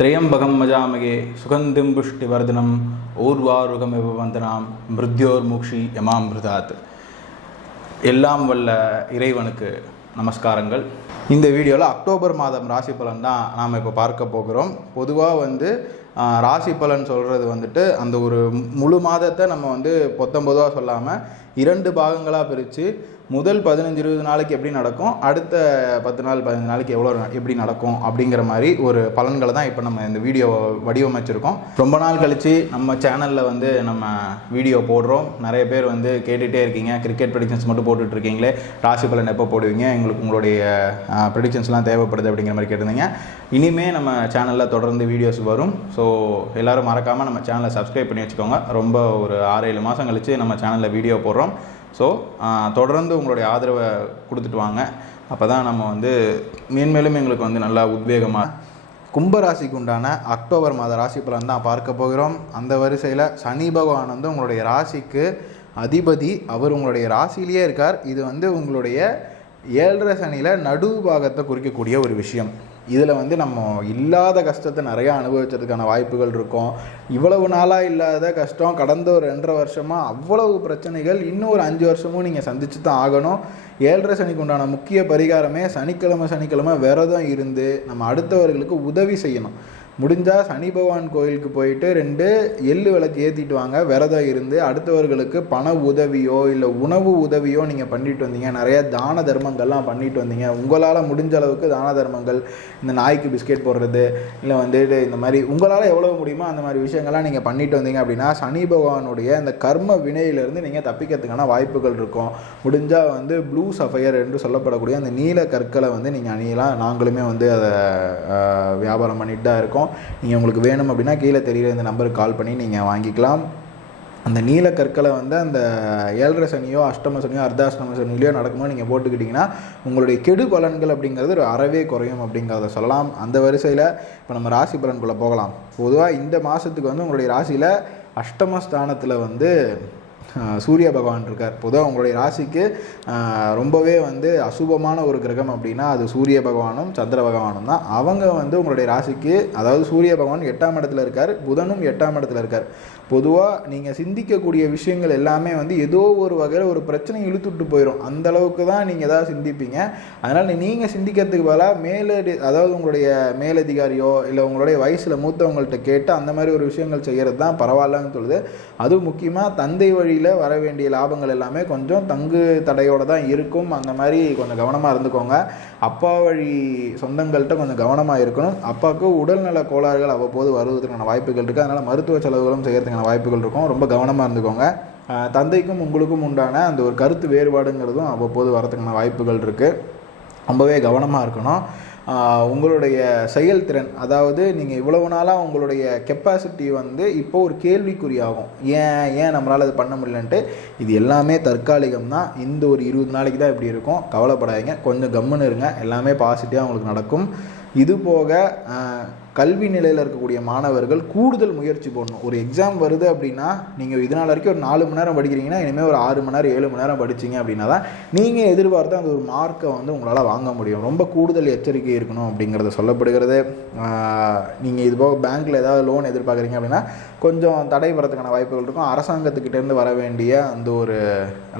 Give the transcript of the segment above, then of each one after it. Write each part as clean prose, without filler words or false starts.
त्र्यंबकं मजामगे सुगंधिं पुष्टिवर्धनम् ஊர்வாருகமிவ வந்தனாம் மிருத்யோர் மூக்ஷி யமாமிருதாத். எல்லாம் வல்ல இறைவனுக்கு நமஸ்காரங்கள். இந்த வீடியோவில் அக்டோபர் மாதம் ராசி பலன் தான் நாம் இப்போ பார்க்க போகிறோம். பொதுவாக ராசி பலன் சொல்கிறது அந்த ஒரு முழு மாதத்தை நம்ம பொத்தம்பொதுவாக சொல்லாமல் 2 பாகங்களாக பிரித்து முதல் 15-20 நாளைக்கு எப்படி நடக்கும், அடுத்த 10 நாள் 15 நாளைக்கு எப்படி நடக்கும் அப்படிங்கிற மாதிரி ஒரு பலன்களை தான் இப்போ நம்ம இந்த வீடியோ வடிவமைச்சிருக்கோம். ரொம்ப நாள் கழித்து நம்ம சேனலில் நம்ம வீடியோ போடுறோம். நிறைய பேர் கேட்டுகிட்டே இருக்கீங்க, கிரிக்கெட் ப்ரெடிக்ஷன்ஸ் மட்டும் போட்டுட்ருக்கீங்களே, ராசி பலன் எப்போ போடுவீங்க, எங்களுக்கு உங்களுடைய ப்ரெடிக்ஷன்ஸ்லாம் தேவைப்படுது அப்படிங்கிற மாதிரி கேட்டிருந்தீங்க. இனிமேல் நம்ம சேனலில் தொடர்ந்து வீடியோஸ் வரும். ஸோ எல்லோரும் மறக்காமல் நம்ம சேனலை சப்ஸ்கிரைப் பண்ணி வச்சுக்கோங்க. ரொம்ப ஒரு 6-7 மாதம் கழித்து நம்ம சேனலில் வீடியோ போடுறோம். ஸோ தொடர்ந்து உங்களுடைய ஆதரவை கொடுத்துட்டு வாங்க. அப்போ தான் நம்ம மேன்மேலும் எங்களுக்கு நல்லா உத்வேகமாக. கும்பராசிக்கு உண்டான அக்டோபர் மாத ராசி பலன் தான் பார்க்க போகிறோம். அந்த வரிசையில் சனி பகவான் உங்களுடைய ராசிக்கு அதிபதி. அவர் உங்களுடைய ராசியிலேயே இருக்கார். இது உங்களுடைய 7.5 சனியில் நடு பாகத்தை குறிக்கக்கூடிய ஒரு விஷயம். இதில் நம்ம இல்லாத கஷ்டத்தை நிறையா அனுபவிச்சதுக்கான வாய்ப்புகள் இருக்கும். இவ்வளவு நாளாக இல்லாத கஷ்டம் கடந்த ஒரு 2.5 வருஷமாக அவ்வளவு பிரச்சனைகள் இன்னும் ஒரு 5 வருஷமும் நீங்கள் சந்திச்சு தான் ஆகணும். 7.5 சனிக்கு உண்டான முக்கிய பரிகாரமே சனிக்கிழமை விரதம் இருந்து நம்ம அடுத்தவர்களுக்கு உதவி செய்யணும். முடிஞ்சால் சனி பகவான் கோயிலுக்கு போயிட்டு 2 எள்ளு விளக்கு ஏற்றிட்டு வாங்க. விரதம் இருந்து அடுத்தவர்களுக்கு பண உதவியோ இல்லை உணவு உதவியோ நீங்கள் பண்ணிட்டு வந்தீங்க. நிறைய தான தர்மங்கள்லாம் பண்ணிட்டு வந்தீங்க. உங்களால் முடிஞ்ச அளவுக்கு தான தர்மங்கள், இந்த நாய்க்கு பிஸ்கெட் போடுறது, இல்லை இந்த மாதிரி உங்களால் எவ்வளோ முடியுமோ அந்த மாதிரி விஷயங்கள்லாம் நீங்கள் பண்ணிட்டு வந்தீங்க அப்படின்னா சனி பகவானுடைய இந்த கர்ம வினையிலிருந்து நீங்கள் தப்பிக்கிறதுக்கான வாய்ப்புகள் இருக்கும். முடிஞ்சால் ப்ளூ சஃபயர் என்று சொல்லப்படக்கூடிய அந்த நீல கற்களை நீங்கள் அணியலாம். நாங்களுமே அதை வியாபாரம் பண்ணிட்டு தான் இருக்கோம். நீங்கள் உங்களுக்கு வேணும் அப்படின்னா கீழே தெரிகிற இந்த நம்பருக்கு கால் பண்ணி நீங்கள் வாங்கிக்கலாம். அந்த நீல கற்களை அந்த 7.5 சனியோ அஷ்டம சனியோ அர்த்தாஷ்டம சனிலையோ நடக்கும்போது நீங்கள் போட்டுக்கிட்டிங்கன்னா உங்களுடைய கெடு பலன்கள் அப்படிங்கிறது ஒரு அறவே குறையும் அப்படிங்கிறத சொல்லலாம். அந்த வரிசையில் இப்போ நம்ம ராசி பலன்குள்ளே போகலாம். பொதுவாக இந்த மாதத்துக்கு உங்களுடைய ராசியில் அஷ்டமஸ்தானத்தில் சூரிய பகவான் இருக்கார். பொதுவாக உங்களுடைய ராசிக்கு ரொம்பவே அசுபமான ஒரு கிரகம் அப்படின்னா அது சூரிய பகவானும் சந்திர பகவானும் தான். அவங்க உங்களுடைய ராசிக்கு, அதாவது சூரிய பகவான் 8ஆம் இடத்துல இருக்கார், புதனும் 8ஆம் இடத்துல இருக்கார். பொதுவாக நீங்கள் சிந்திக்கக்கூடிய விஷயங்கள் எல்லாமே ஏதோ ஒரு வகையில் ஒரு பிரச்சனை இழுத்துட்டு போயிடும். அந்த அளவுக்கு தான் நீங்கள் ஏதாவது சிந்திப்பீங்க. அதனால் நீங்கள் சிந்திக்கிறதுக்கு பதிலாக அதாவது உங்களுடைய மேலதிகாரியோ இல்லை உங்களுடைய வயசில் மூத்தவங்கள்ட்ட கேட்டு அந்த மாதிரி ஒரு விஷயங்கள் செய்கிறது தான் பரவாயில்லன்னு சொல்லுது. அதுவும் முக்கியமாக தந்தை வழியில் வர வேண்டிய லாபங்கள் எல்லாமே கொஞ்சம் தங்கு தடையோடு தான் இருக்கும். அந்த மாதிரி கொஞ்சம் கவனமாக இருந்துக்கோங்க. அப்பா வழி சொந்தங்கள்கிட்ட கொஞ்சம் கவனமாக இருக்கணும். அப்பாவுக்கு உடல்நல கோளாறுகள் அவ்வப்போது வருவதற்கான வாய்ப்புகள் இருக்குது. அதனால் மருத்துவ செலவுகளும் செய்கிறதுக்கான வாய்ப்புகள் இருக்கும். ரொம்ப கவனமாக இருந்துக்கோங்க. தந்தைக்கும் உங்களுக்கும் உண்டான அந்த ஒரு கருத்து வேறுபாடுங்கிறதும் அவ்வப்போது வரதுக்கான வாய்ப்புகள் இருக்குது. ரொம்பவே கவனமாக இருக்கணும். உங்களுடைய செயல்திறன், அதாவது நீங்கள் இவ்வளவு நாளாக உங்களுடைய கெப்பாசிட்டி இப்போ ஒரு கேள்விக்குறியாகும். ஏன் நம்மளால் அது பண்ண முடியலன்ட்டு. இது எல்லாமே தற்காலிகம் தான். இந்த ஒரு 20 நாளைக்கு தான் இப்படி இருக்கும். கவலைப்படாதீங்க, கொஞ்சம் கம்முன்னு இருங்க. எல்லாமே பாசிட்டிவாக உங்களுக்கு நடக்கும். இது போக கல்வி நிலையில் இருக்கக்கூடிய மாணவர்கள் கூடுதல் முயற்சி போடணும். ஒரு எக்ஸாம் வருது அப்படின்னா நீங்கள் இதனால் வரைக்கும் ஒரு 4 மணி நேரம் படிக்கிறீங்கன்னா இனிமேல் ஒரு 6 மணி நேரம் 7 மணி நேரம் படிச்சிங்க அப்படின்னா தான் நீங்கள் எதிர்பார்த்த அந்த ஒரு மார்க்கை உங்களால் வாங்க முடியும். ரொம்ப கூடுதல் எச்சரிக்கை இருக்கணும் அப்படிங்கிறத சொல்லப்படுகிறது. நீங்கள் இது போக பேங்க்கில் ஏதாவது லோன் எதிர்பார்க்குறீங்க அப்படின்னா கொஞ்சம் தடை வரதுக்கான வாய்ப்புகள் இருக்கும். அரசாங்கத்துக்கிட்டேருந்து வர வேண்டிய அந்த ஒரு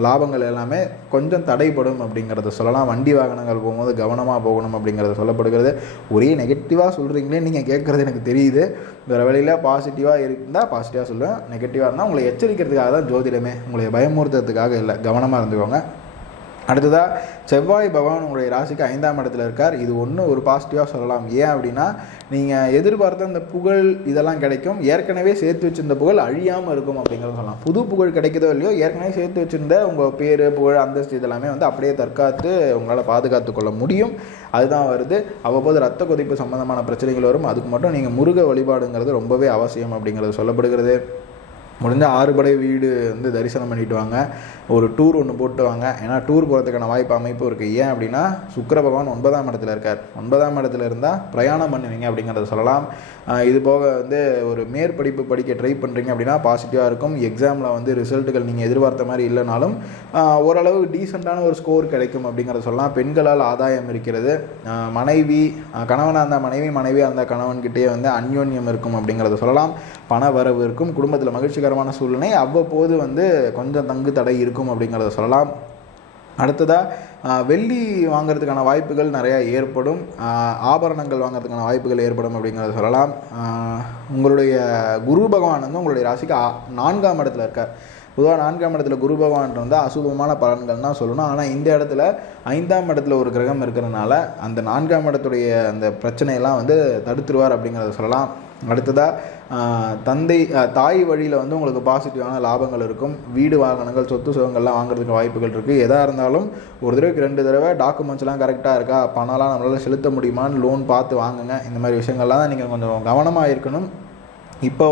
லாபங்கள் எல்லாமே கொஞ்சம் தடைப்படும் அப்படிங்கிறத சொல்லலாம். வண்டி வாகனங்கள் போகும்போது கவனமாக போகணும் அப்படிங்கிறத சொல்லப்படுகிறது. ஒரே நெகட்டிவாக சொல்கிறீங்களே நீங்கள் கேட்குறது எனக்கு தெரியுது. வேறு வழியில் பாசிட்டிவாக இருந்தால் பாசிட்டிவாக சொல்லுவேன், நெகட்டிவாக இருந்தால் உங்களை எச்சரிக்கிறதுக்காக தான் ஜோதிடமே, உங்களை பயமுறுத்துறதுக்காக இல்லை. கவனமாக இருந்துக்கோங்க. அடுத்ததாக செவ்வாய் பகவான் உங்களுடைய ராசிக்கு 5ஆம் இடத்துல இருக்கார். இது ஒரு பாசிட்டிவாக சொல்லலாம். ஏன் அப்படின்னா நீங்கள் எதிர்பார்த்த அந்த புகழ் இதெல்லாம் கிடைக்கும். ஏற்கனவே சேர்த்து வச்சுருந்த புகழ் அழியாமல் இருக்கும் அப்படிங்கிறத சொல்லலாம். புது புகழ் கிடைக்குதோ இல்லையோ, ஏற்கனவே சேர்த்து வச்சுருந்த உங்கள் பேர், புகழ், அந்தஸ்து இதெல்லாமே அப்படியே தற்காத்து உங்களால் பாதுகாத்து கொள்ள முடியும். அதுதான் வருது. அவ்வப்போது ரத்த கொதிப்பு சம்பந்தமான பிரச்சனைகள் வரும். அதுக்கு மட்டும் நீங்கள் முருக வழிபாடுங்கிறது ரொம்பவே அவசியம் அப்படிங்கிறது சொல்லப்படுகிறது. முடிஞ்ச 6 படை வீடு வந்து தரிசனம் பண்ணிட்டு வாங்க. ஒரு டூர் ஒன்று போட்டு வாங்க. ஏன்னா டூர் போகிறதுக்கான வாய்ப்பு அமைப்பு இருக்குது. ஏன் அப்படின்னா சுக்கிர பகவான் 9ஆம் இடத்துல இருக்கார். 9ஆம் இடத்துல இருந்தால் பிரயாணம் பண்ணுவீங்க அப்படிங்கிறத சொல்லலாம். இது போக வந்து ஒரு மேற்படிப்பு படிக்க ட்ரை பண்ணுறீங்க அப்படின்னா பாசிட்டிவாக இருக்கும். எக்ஸாமில் வந்து ரிசல்ட்டுகள் நீங்கள் எதிர்பார்த்த மாதிரி இல்லைனாலும் ஓரளவு டீசெண்டான ஒரு ஸ்கோர் கிடைக்கும் அப்படிங்கிறத சொல்லலாம். பெண்களால் ஆதாயம் இருக்கிறது. மனைவி கணவனாக இருந்தால் மனைவியாக இருந்தால் கணவன்கிட்டே வந்து அந்யோன்யம் இருக்கும் அப்படிங்கிறத சொல்லலாம். பண வரவு இருக்கும். குடும்பத்தில் மகிழ்ச்சிகரமான சூழ்நிலை அவ்வப்போது வந்து கொஞ்சம் தங்கு தடை இருக்கும் அப்படிங்கிறத சொல்லலாம். அடுத்ததாக வெள்ளி வாங்கிறதுக்கான வாய்ப்புகள் நிறையா ஏற்படும். ஆபரணங்கள் வாங்கிறதுக்கான வாய்ப்புகள் ஏற்படும் அப்படிங்கிறத சொல்லலாம். உங்களுடைய குரு பகவான் வந்து உங்களுடைய ராசிக்கு 4ஆம் இடத்துல இருக்கார். பொதுவாக 4ஆம் இடத்துல குரு பகவான் வந்து அசுபமான பலன்கள் தான் சொல்லணும். ஆனால் இந்த இடத்துல 5ஆம் இடத்துல ஒரு கிரகம் இருக்கிறதுனால அந்த 4ஆம் இடத்துடைய அந்த பிரச்சனையெல்லாம் வந்து தடுத்துருவார் அப்படிங்கிறத சொல்லலாம். அடுத்ததாக தாய் வழியில் வந்து உங்களுக்கு பாசிட்டிவான லாபங்கள் இருக்கும். வீடு வாகனங்கள் சொத்து சுகங்கள்லாம் வாங்குறதுக்கு வாய்ப்புகள் இருக்குது. எதாக இருந்தாலும் ஒரு தடவைக்கு 2 தடவை டாக்குமெண்ட்ஸ்லாம் கரெக்டாக இருக்கா, பணம்லாம் நம்மளால் செலுத்த முடியுமான்னு லோன் பார்த்து வாங்குங்க. இந்த மாதிரி விஷயங்கள்லாம் தான் நீங்கள் கொஞ்சம் கவனமாக இருக்கணும். இப்போ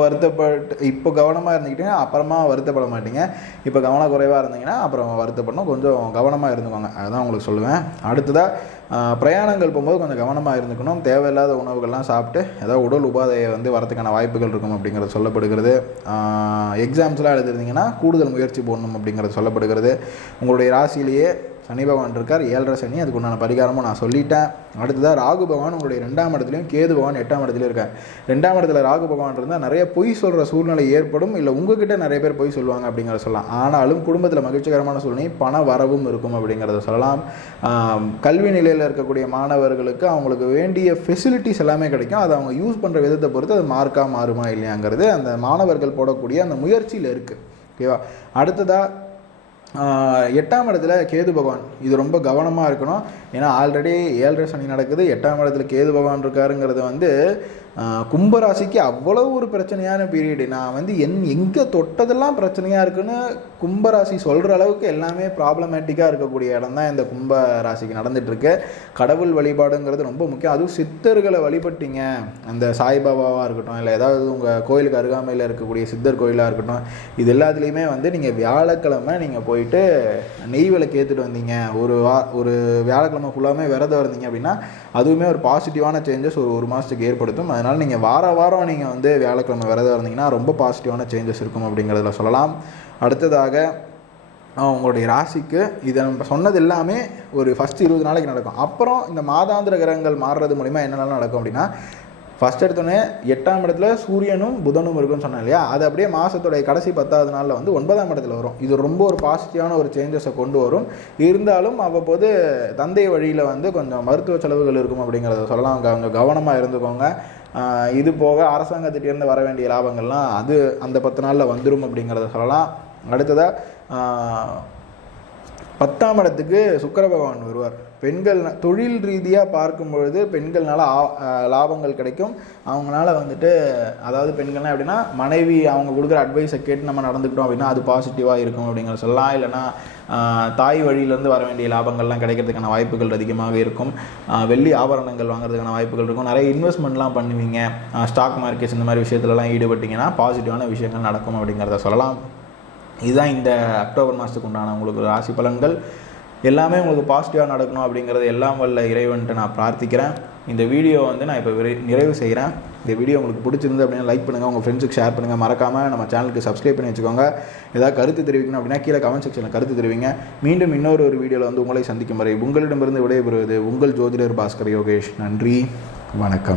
கவனமாக இருந்துக்கிட்டீங்கன்னா அப்புறமா வருத்தப்பட மாட்டீங்க. இப்போ கவனம் குறைவாக இருந்தீங்கன்னா அப்புறம் வருத்தப்படணும். கொஞ்சம் கவனமாக இருந்துக்கோங்க, அதுதான் உங்களுக்கு சொல்லுவேன். அடுத்ததாக பிரயாணங்கள் போகும்போது கொஞ்சம் கவனமாக இருந்துக்கணும். தேவையில்லாத உணவுகள்லாம் சாப்பிட்டு ஏதாவது உடல் உபாதையை வந்து வரதுக்கான வாய்ப்புகள் இருக்கும் அப்படிங்கிறது சொல்லப்படுகிறது. எக்ஸாம்ஸ்லாம் எழுதிருந்தீங்கன்னா கூடுதல் முயற்சி போடணும் அப்படிங்கிறது சொல்லப்படுகிறது. உங்களுடைய ராசியிலேயே சனி பகவான் இருக்கார், 7.5 சனி. அதுக்கு உண்டான பரிகாரமும் நான் சொல்லிட்டேன். அடுத்ததாக ராகு பகவான் உங்களுடைய 2ஆம் இடத்துலையும் கேது பகவான் 8ஆம் இடத்துலையும் இருக்கார். 2ஆம் இடத்துல ராகு பகவான் இருந்தால் நிறைய பொய் சொல்கிற சூழ்நிலை ஏற்படும். இல்லை உங்ககிட்ட நிறைய பேர் பொய் சொல்லுவாங்க அப்படிங்கிறத சொல்லலாம். ஆனாலும் குடும்பத்தில் மகிழ்ச்சிகரமான சூழ்நிலை, பண வரவும் இருக்கும் அப்படிங்கிறத சொல்லலாம். கல்வி நிலையில் இருக்கக்கூடிய மாணவர்களுக்கு அவங்களுக்கு வேண்டிய ஃபெசிலிட்டிஸ் எல்லாமே கிடைக்கும். அதை அவங்க யூஸ் பண்ணுற விதத்தை பொறுத்து அது மார்க்காக மாறுமா இல்லையாங்கிறது அந்த மாணவர்கள் போடக்கூடிய அந்த முயற்சியில் இருக்குது. ஓகேவா? அடுத்ததாக 8ஆம் இடத்துல கேது பகவான். இது ரொம்ப கவனமாக இருக்கணும். ஏன்னா ஆல்ரெடி 7.5 சனி நடக்குது. 8ஆம் இடத்துல கேது பகவான் இருக்காருங்கிறது வந்து கும்பராசிக்கு அவ்வளோ ஒரு பிரச்சனையான பீரியடு. நான் வந்து எங்கே தொட்டதெல்லாம் பிரச்சனையாக இருக்குன்னு கும்பராசி சொல்கிற அளவுக்கு எல்லாமே ப்ராப்ளமேட்டிக்காக இருக்கக்கூடிய இடம் தான் இந்த கும்பராசிக்கு நடந்துகிட்ருக்கு. கடவுள் வழிபாடுங்கிறது ரொம்ப முக்கியம். அதுவும் சித்தர்களை வழிபட்டீங்க, அந்த சாய்பாபாவாக இருக்கட்டும், இல்லை ஏதாவது உங்கள் கோயிலுக்கு அருகாமையில் இருக்கக்கூடிய சித்தர் கோயிலாக இருக்கட்டும், இது எல்லாத்துலேயுமே வந்து நீங்கள் வியாழக்கிழமை நீங்கள் போயிட்டு நெய் விளக்கு ஏற்றிட்டு வந்தீங்க, ஒரு வியாழக்கிழமை ஃபுல்லாமே விரதம் இருந்தீங்க அப்படின்னா அதுவுமே ஒரு பாசிட்டிவான சேஞ்சஸ் ஒரு மாதத்துக்கு ஏற்படுத்தும். அதனால் நீங்கள் வாரம் நீங்கள் வந்து வியாழக்கிழமை விரதம் இருந்தீங்கன்னா ரொம்ப பாசிட்டிவான சேஞ்சஸ் இருக்கும் அப்படிங்கிறதுல சொல்லலாம். அடுத்ததாக உங்களுடைய ராசிக்கு இதை நம்ம சொன்னது எல்லாமே ஒரு ஃபஸ்ட்டு 20 நாளைக்கு நடக்கும். அப்புறம் இந்த மாதாந்திர கிரகங்கள் மாறுறது மூலிமா என்னென்னலாம் நடக்கும் அப்படின்னா, ஃபஸ்ட் எடுத்தோடனே 8ஆம் இடத்துல சூரியனும் புதனும் இருக்குன்னு சொன்னேன் இல்லையா, அது அப்படியே மாதத்துடைய கடைசி 10வது நாளில் வந்து 9ஆம் இடத்துல வரும். இது ரொம்ப ஒரு பாசிட்டிவான ஒரு சேஞ்சஸை கொண்டு வரும். இருந்தாலும் அவ்வப்போது தந்தை வழியில் வந்து கொஞ்சம் மருத்துவ செலவுகள் இருக்கும் அப்படிங்கிறத சொல்லலாம். அவங்க கவனமாக இருந்துக்கோங்க. இது போக அரசாங்கத்திட்டேருந்து வர வேண்டிய லாபங்கள்லாம் அது அந்த 10 நாளில் வந்துடும் அப்படிங்கிறத சொல்லலாம். அடுத்ததாக 10ஆம் இடத்துக்கு சுக்கிர பகவான் வருவார். பெண்கள் தொழில் ரீதியாக பார்க்கும்பொழுது பெண்கள்னால லாபங்கள் கிடைக்கும். அவங்களால வந்துட்டு, அதாவது பெண்கள்னால் எப்படின்னா மனைவி அவங்க கொடுக்குற அட்வைஸை கேட்டு நம்ம நடந்துக்கிட்டோம் அப்படின்னா அது பாசிட்டிவாக இருக்கும் அப்படிங்கிற சொல்லலாம். இல்லைனா தாய் வழியிலேருந்து வர வேண்டிய லாபங்கள்லாம் கிடைக்கிறதுக்கான வாய்ப்புகள் அதிகமாக இருக்கும். வெள்ளி ஆபரணங்கள் வாங்குறதுக்கான வாய்ப்புகள் இருக்கும். நிறைய இன்வெஸ்ட்மெண்ட்லாம் பண்ணுவீங்க. ஸ்டாக் மார்க்கெட்ஸ் இந்த மாதிரி விஷயத்துலலாம் ஈடுபட்டிங்கன்னா பாசிட்டிவான விஷயங்கள் நடக்கும் அப்படிங்கிறத சொல்லலாம். இதுதான் இந்த அக்டோபர் மாதத்துக்கு உண்டான உங்களுக்கு ராசி பலன்கள். எல்லாமே உங்களுக்கு பாசிட்டிவாக நடக்கணும் அப்படிங்கிறது எல்லாம் வல்ல இறைவன்ட்டு நான் பிரார்த்திக்கிறேன். இந்த வீடியோ வந்து நான் இப்போ நிறைவு செய்கிறேன். இந்த வீடியோ உங்களுக்கு பிடிச்சிருந்து அப்படின்னா லைக் பண்ணுங்கள், உங்கள் ஃப்ரெண்ட்ஸுக்கு ஷேர் பண்ணுங்கள். மறக்காமல் நம்ம சேனலுக்கு சப்ஸ்கிரைப் பண்ணி வச்சுக்கோங்க. ஏதாவது கருத்து தெரிவிக்கணும் அப்படின்னா கீழே கமெண்ட் செக்ஷனில் கருத்து தெரிவிங்க. மீண்டும் இன்னொரு வீடியோவில் வந்து உங்களை சந்திக்கும் வரை உங்களிடமிருந்து விடைபெறுவது உங்கள் ஜோதிடர் பாஸ்கர் யோகேஷ். நன்றி, வணக்கம்.